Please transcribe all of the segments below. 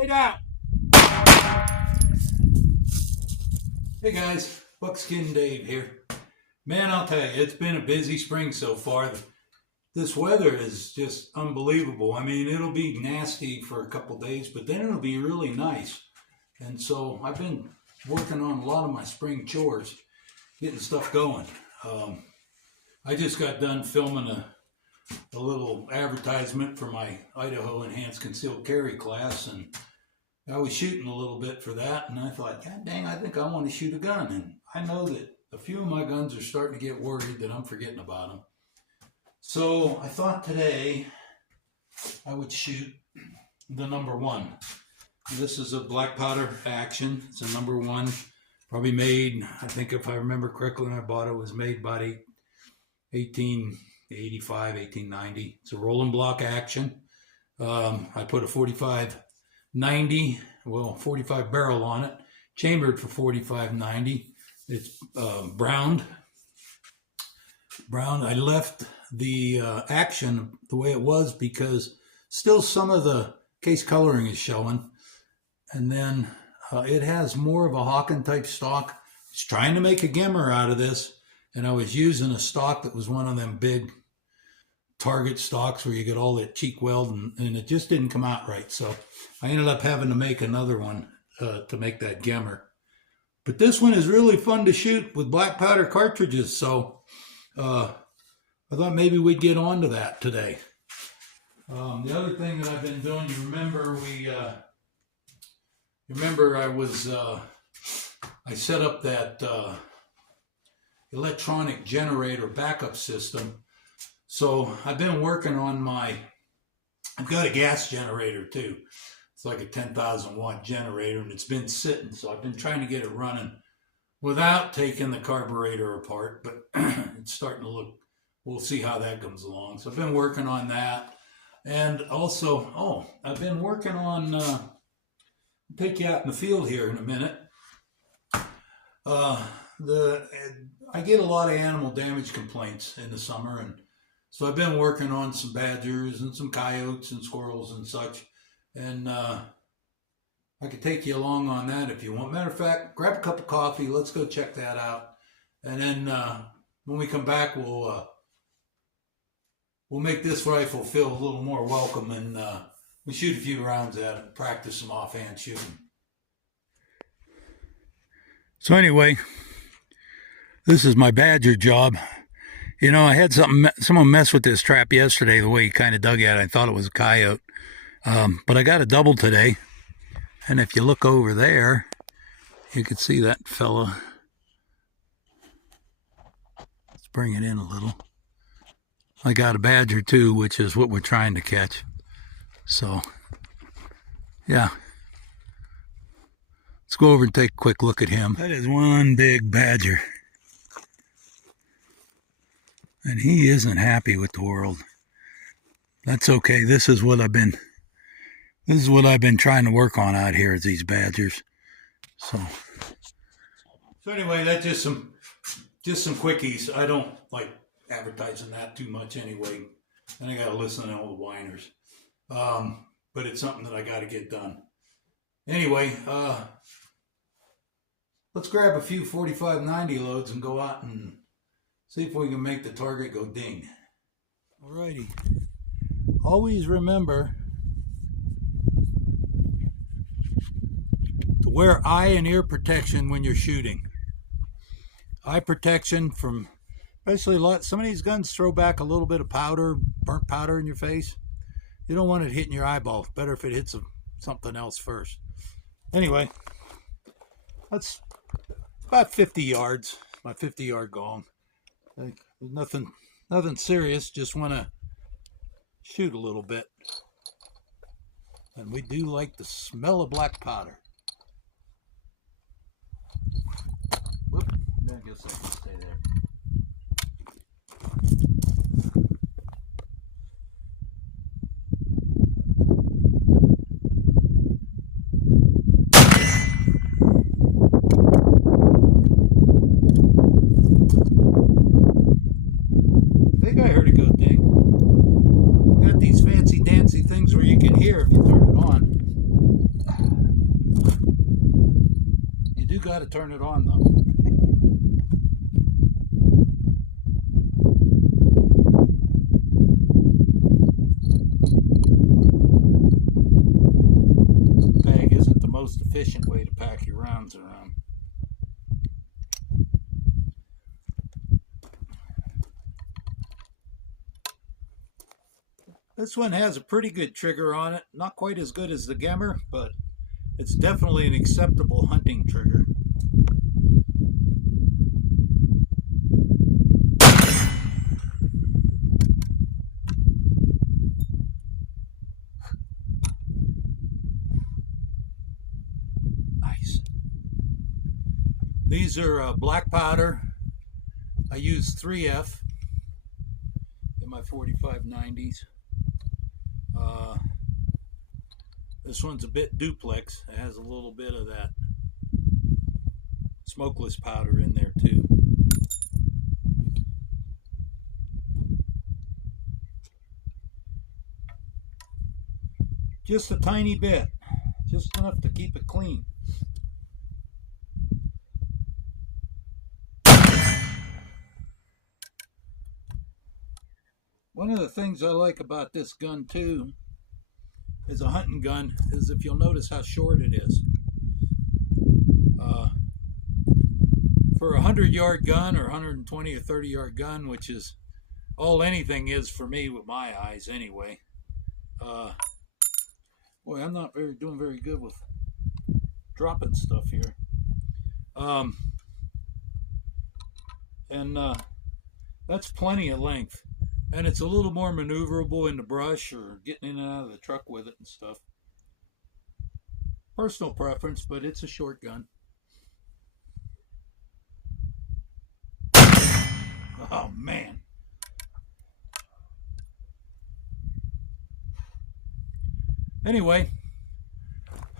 Stay down. Hey guys, Buckskin Dave here. Man, I'll tell you, it's been a busy spring so far. This weather is just unbelievable. I mean, it'll be nasty for a couple days, but then it'll be really nice. And so I've been working on a lot of my spring chores, getting stuff going. I just got done filming a little advertisement for my Idaho Enhanced Concealed Carry class, and I was shooting a little bit for that, and I thought, God dang, I think I want to shoot a gun. And I know that a few of my guns are starting to get worried that I'm forgetting about them. So I thought today I would shoot the number one. This is a black powder action. It's a number one, probably made, I think if I remember correctly when I bought it, was made about 1885, 1890. It's a rolling block action. I put a 45-90, well, 45 barrel on it, chambered for 45-90. It's browned. I left the action the way it was because still some of the case coloring is showing. And then it has more of a Hawken type stock. It's trying to make a gimmer out of this. And I was using a stock that was one of them big Target stocks where you get all that cheek weld, and it just didn't come out right. So I ended up having to make another one to make that gimmer. But this one is really fun to shoot with black powder cartridges. So I thought maybe we'd get on to that today. The other thing that I've been doing, you remember I set up that electronic generator backup system. So I've been working on I've got a gas generator too. It's like a 10,000 watt generator, and it's been sitting. So I've been trying to get it running without taking the carburetor apart, but it's starting to look, we'll see how that comes along. So I've been working on that. And also, I've been working on, I'll take you out in the field here in a minute. I get a lot of animal damage complaints in the summer, and so I've been working on some badgers and some coyotes and squirrels and such. And I could take you along on that if you want. Matter of fact, grab a cup of coffee. Let's go check that out. And then when we come back, we'll make this rifle feel a little more welcome, and we shoot a few rounds at it, practice some offhand shooting. So anyway, this is my badger job. You know, I had someone mess with this trap yesterday, the way he kind of dug at it. I thought it was a coyote. But I got a double today. And if you look over there, you can see that fella. Let's bring it in a little. I got a badger too, which is what we're trying to catch. So, yeah. Let's go over and take a quick look at him. That is one big badger. And he isn't happy with the world. That's okay. This is what I've been trying to work on out here, is these badgers. So anyway, that's just some quickies. I don't like advertising that too much anyway. And I got to listen to all the whiners. But it's something that I got to get done. Anyway, let's grab a few 45-90 loads and go out and see if we can make the target go ding. Alrighty. Always remember to wear eye and ear protection when you're shooting. Eye protection from, especially some of these guns throw back a little bit of powder, burnt powder in your face. You don't want it hitting your eyeball. Better if it hits something else first. Anyway, that's about 50 yards. My 50-yard gong. Nothing serious. Just want to shoot a little bit. And we do like the smell of black powder. Whoop. I guess I can stay there. I think I heard it go ding. We got these fancy dancy things where you can hear if you turn it on. do got to turn it on though. Bag isn't the most efficient way to pack your rounds around. This one has a pretty good trigger on it. Not quite as good as the Gemmer, but it's definitely an acceptable hunting trigger. Nice. These are black powder. I use 3F in my 4590s. This one's a bit duplex. It has a little bit of that smokeless powder in there too. Just a tiny bit, just enough to keep it clean. One of the things I like about this gun too, is a hunting gun, is if you'll notice how short it is. For a 100-yard gun or 120 or 30-yard gun, which is all anything is for me with my eyes anyway. Boy, I'm not doing very good with dropping stuff here. That's plenty of length. And it's a little more maneuverable in the brush or getting in and out of the truck with it and stuff. Personal preference, but it's a short gun. Oh, man. Anyway,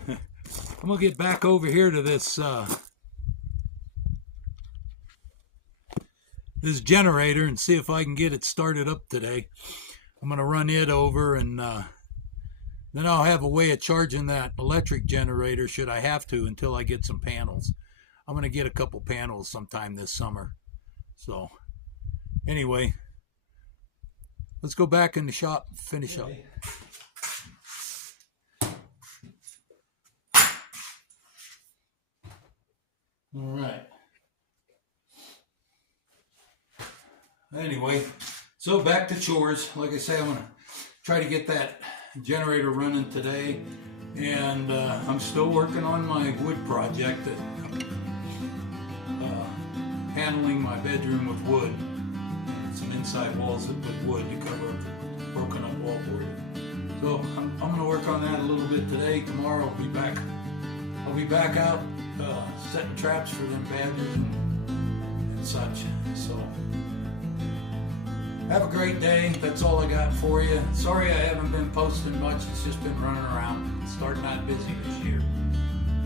I'm going to get back over here to this generator and see if I can get it started up today. I'm going to run it over, and then I'll have a way of charging that electric generator should I have to until I get some panels. I'm going to get a couple panels sometime this summer. So anyway, let's go back in the shop and finish up. All right. Anyway, so back to chores. Like I say, I'm going to try to get that generator running today. And I'm still working on my wood project, paneling my bedroom with wood. Some inside walls with wood to cover broken up wallboard. So I'm going to work on that a little bit today. Tomorrow I'll be back out setting traps for them badgers and such. So have a great day. That's all I got for you. Sorry I haven't been posting much. It's just been running around. Starting out busy this year.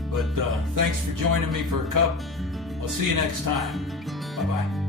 But thanks for joining me for a cup. I'll see you next time. Bye-bye.